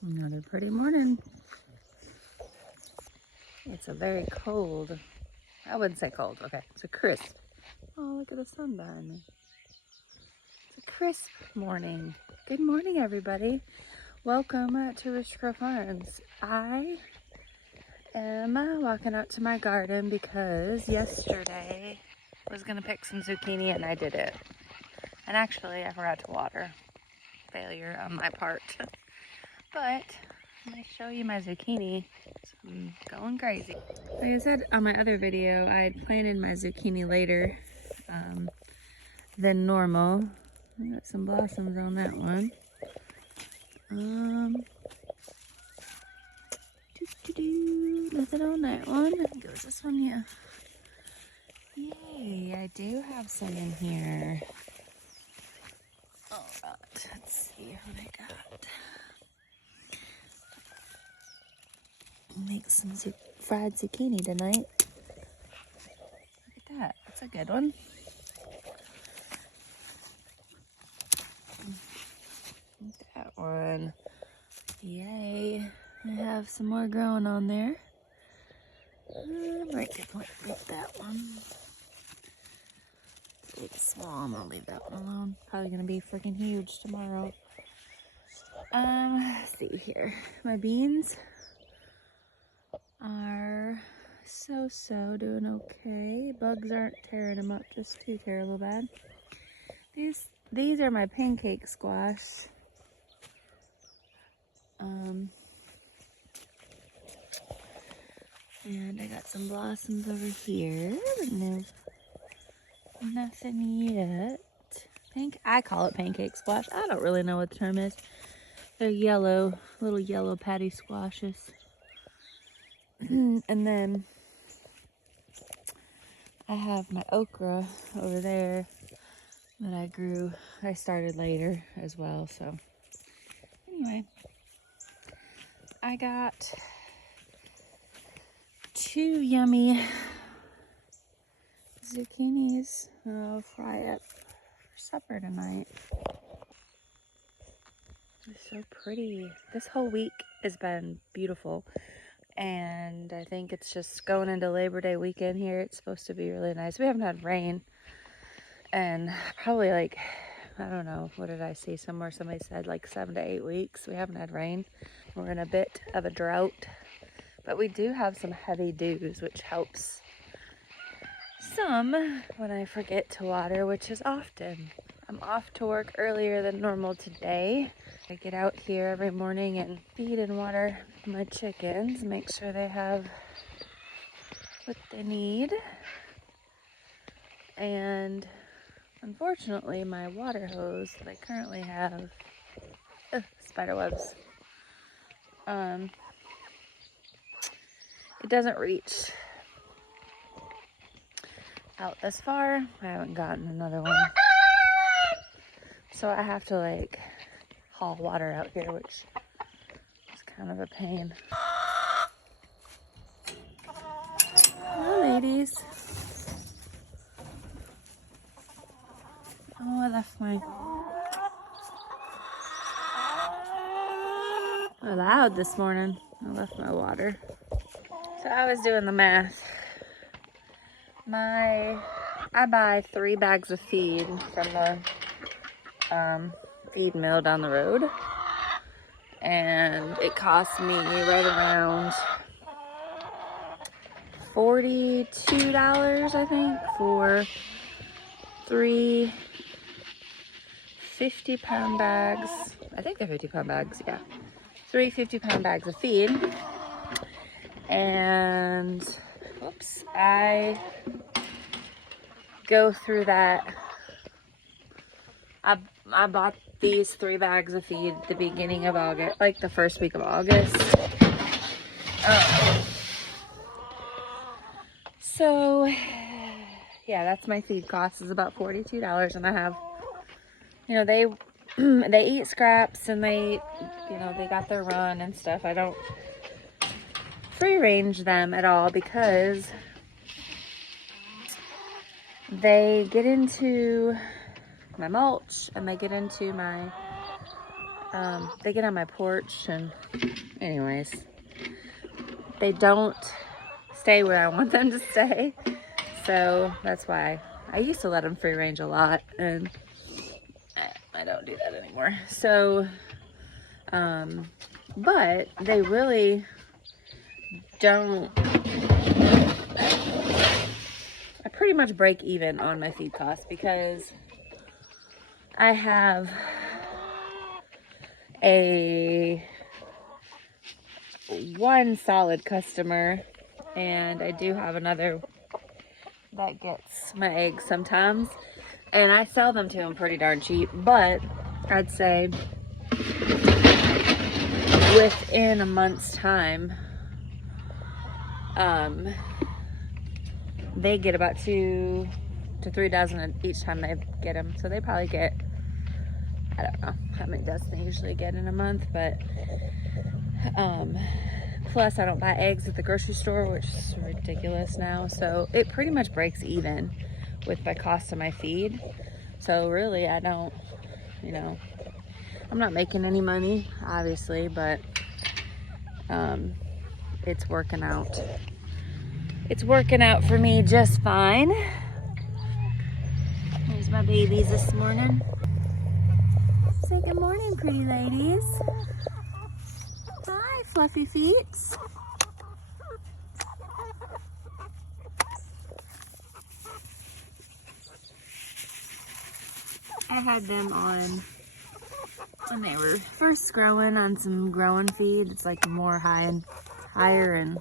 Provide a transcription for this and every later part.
Another pretty morning. It's a very cold, I wouldn't say cold, okay, it's a crisp. Oh, look at the sun behind me. It's a crisp morning. Good morning, everybody. Welcome to Rich Girl Farms. I am walking out to my garden because yesterday I was gonna pick some zucchini and I did it. And actually, I forgot to water. Failure on my part. But I'm going to show you my zucchini. So I'm going crazy. Like I said on my other video, I had planted my zucchini later than normal. I got some blossoms on that one. Nothing on that one. Goes this one, yeah. Yay, I do have some in here. Alright, let's see what I got. Make some fried zucchini tonight. Look at that. That's a good one. That one. Yay. I have some more growing on there. Right, break that one. It's small. I'm gonna leave that one alone. Probably gonna be freaking huge tomorrow. Let's see here. My beans are so doing okay. Bugs aren't tearing them up just too terrible bad. These are my pancake squash. And I got some blossoms over here, but no, nothing yet. I call it pancake squash. I don't really know what the term is. They're yellow, little yellow patty squashes. And then I have my okra over there that I started later as well. So anyway, I got 2 yummy zucchinis I'll fry up for supper tonight. It's so pretty. This whole week has been beautiful. And I think it's just going into Labor Day weekend here. It's supposed to be really nice. We haven't had rain. And probably like, I don't know, what did I see somewhere? Somebody said like 7 to 8 weeks. We haven't had rain. We're in a bit of a drought. But we do have some heavy dews, which helps some when I forget to water, which is often. I'm off to work earlier than normal today. I get out here every morning and feed and water my chickens, make sure they have what they need. And unfortunately, my water hose that I currently have, spider webs, it doesn't reach out this far. I haven't gotten another one. So I have to like haul water out here, which is kind of a pain. Hello, ladies. Oh, I left my... loud this morning. I left my water. So I was doing the math. I buy 3 bags of feed from the feed mill down the road, and it costs me right around $42, I think, for 3 50-pound bags. I think they're 50-pound bags, yeah. 3 50-pound bags of feed. And whoops, I go through that. I bought these 3 bags of feed the beginning of August, like the first week of August. So yeah, that's my feed cost, is about $42, and I have, you know, they eat scraps and they got their run and stuff. I don't free range them at all because they get into my mulch and they get into my They get on my porch, and anyways, they don't stay where I want them to stay. So that's why I used to let them free range a lot, and I don't do that anymore. So, but they really don't. I pretty much break even on my feed costs because I have one solid customer, and I do have another that gets my eggs sometimes, and I sell them to him pretty darn cheap. But I'd say within a month's time, they get about 2 to 3 dozen each time they get them. So they probably get, I don't know how many dozen they usually get in a month, but plus I don't buy eggs at the grocery store, which is ridiculous now. So it pretty much breaks even with my cost of my feed. So really, I don't, I'm not making any money, obviously, but it's working out. It's working out for me just fine. There's my babies this morning. Say good morning, pretty ladies. Hi, fluffy feet. I had them on when they were first growing on some growing feed. It's like more higher in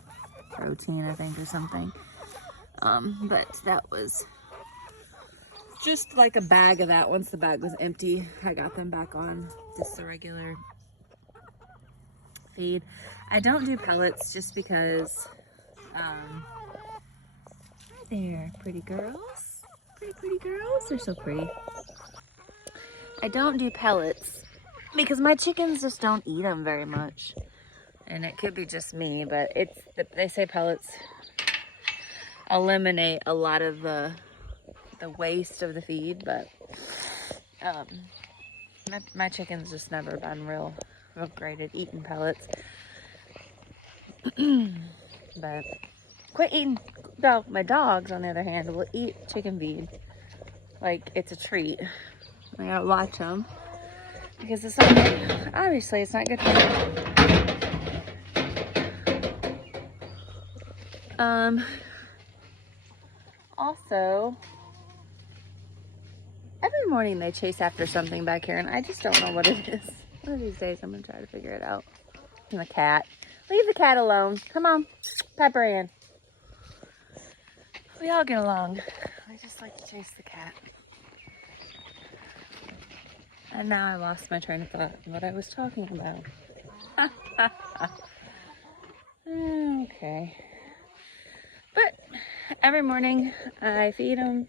protein, I think, or something. But that was just like a bag of that. Once the bag was empty, I got them back on just the regular feed. I don't do pellets just because, hi there, pretty girls. Pretty girls. They're so pretty. I don't do pellets because my chickens just don't eat them very much. And it could be just me, but they say pellets eliminate a lot of the waste of the feed, but my chickens just never been real great at eating pellets. But quit eating. My dogs, on the other hand, will eat chicken feed like it's a treat. I gotta watch them because it's not good. Obviously, it's not good for them. Also, every morning they chase after something back here, and I just don't know what it is. One of these days, I'm gonna try to figure it out. And the cat. Leave the cat alone. Come on, Pepper Ann. We all get along. I just like to chase the cat. And now I lost my train of thought and what I was talking about. Okay. But every morning I feed them.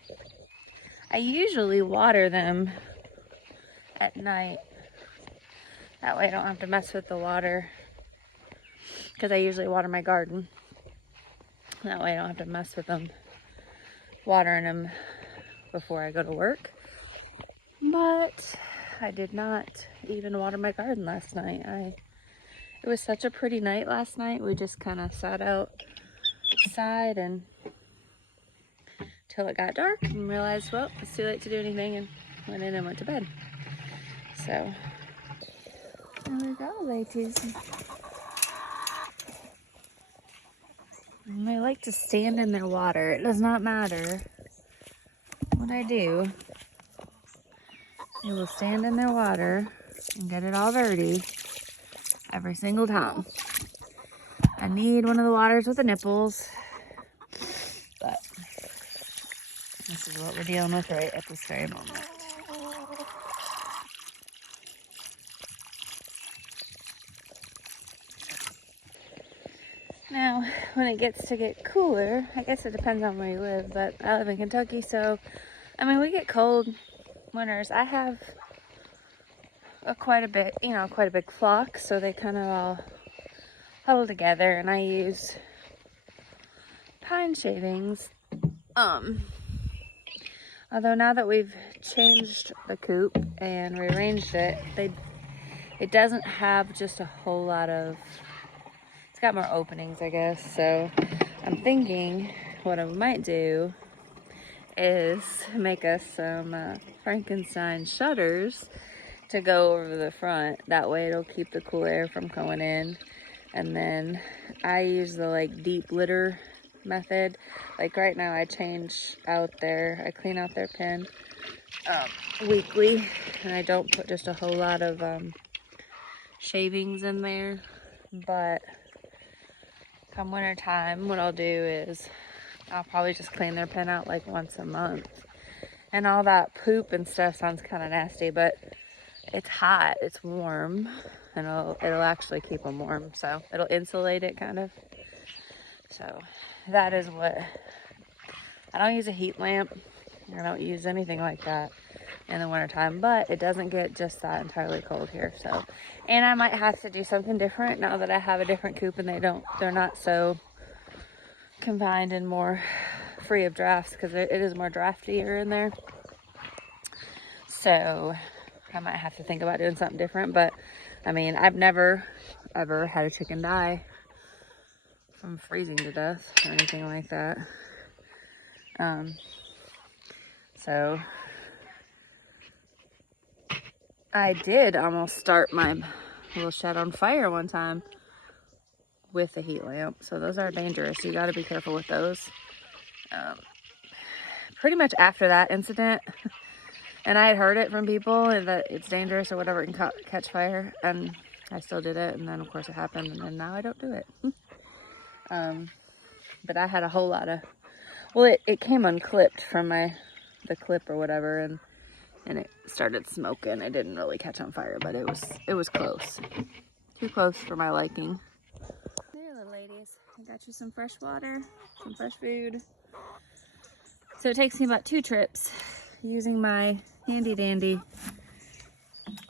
I usually water them at night. That way I don't have to mess with the water, because I usually water my garden. That way I don't have to mess with them, watering them before I go to work. But I did not even water my garden last night. It was such a pretty night last night. We just kind of sat outside and till it got dark and realized, well, it's too late to do anything, and went in and went to bed. So there we go, ladies. And they like to stand in their water. It does not matter what I do. They will stand in their water and get it all dirty every single time. I need one of the waters with the nipples, but this is what we're dealing with right at this very moment. Now, when it gets to get cooler, I guess it depends on where you live, but I live in Kentucky, so, I mean, we get cold winters. I have quite a big flock, so they kind of all huddle together, and I use pine shavings. Although now that we've changed the coop and rearranged it, it doesn't have just a whole lot of, it's got more openings, I guess. So I'm thinking what I might do is make us some Frankenstein shutters to go over the front. That way it'll keep the cool air from going in. And then I use the like deep litter method. Like right now I change out I clean out their pen weekly, and I don't put just a whole lot of shavings in there. But come winter time, what I'll do is I'll probably just clean their pen out like once a month. And all that poop and stuff sounds kind of nasty, but it's hot, it's warm, and it'll actually keep them warm. So it'll insulate it kind of. So that is what, I don't use a heat lamp. I don't use anything like that in the wintertime, but it doesn't get just that entirely cold here. So, and I might have to do something different now that I have a different coop and they're not so confined and more free of drafts, because it is more draftier in there. So I might have to think about doing something different. But I mean, I've never ever had a chicken die from freezing to death or anything like that. So I did almost start my little shed on fire one time with a heat lamp. So those are dangerous. You got to be careful with those. Pretty much after that incident, and I had heard it from people that it's dangerous or whatever, it can catch fire, and I still did it, and then of course it happened, and then now I don't do it. But I had a whole lot of, well, it came unclipped from the clip or whatever, and it started smoking. It didn't really catch on fire, but it was close. Too close for my liking. There, little ladies. I got you some fresh water, some fresh food. So it takes me about 2 trips using my handy dandy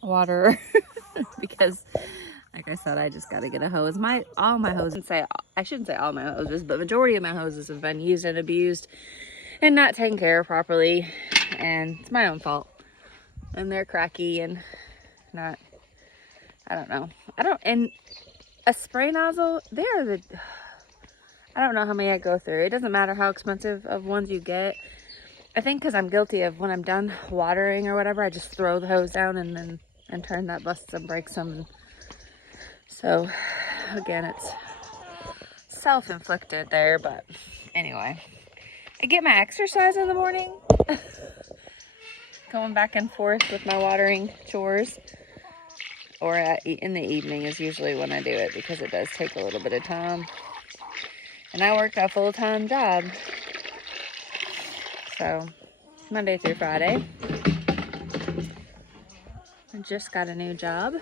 water because, like I said, I just got to get a hose. All my hoses, I shouldn't say all my hoses, but majority of my hoses have been used and abused and not taken care of properly, and it's my own fault. And they're cracky and not, I don't know. And a spray nozzle, I don't know how many I go through. It doesn't matter how expensive of ones you get. I think because I'm guilty of when I'm done watering or whatever, I just throw the hose down and turn that busts and breaks them. So again, it's self-inflicted there, but anyway. I get my exercise in the morning. Going back and forth with my watering chores. Or in the evening is usually when I do it, because it does take a little bit of time. And I work a full-time job. So, Monday through Friday. I just got a new job.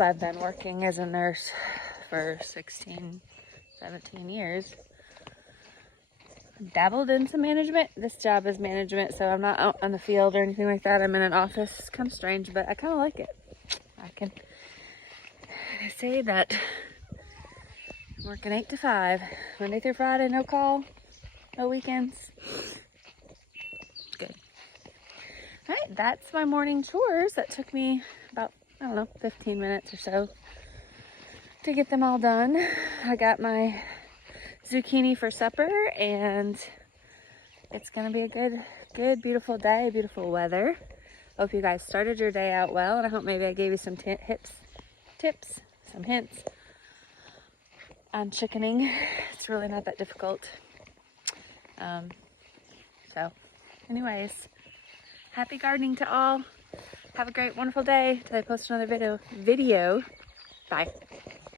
I've been working as a nurse for 16, 17 years. Dabbled in some management. This job is management, so I'm not out on the field or anything like that. I'm in an office. It's kind of strange, but I kind of like it. I can say that I'm working 8 to 5, Monday through Friday, no call, no weekends. Good. All right, that's my morning chores. That took me about, 15 minutes or so to get them all done. I got my zucchini for supper, and it's gonna be a good, beautiful day, beautiful weather. Hope you guys started your day out well, and I hope maybe I gave you some tips, some hints on chickening. It's really not that difficult. So anyways, happy gardening to all. Have a great, wonderful day till I post another video. Bye.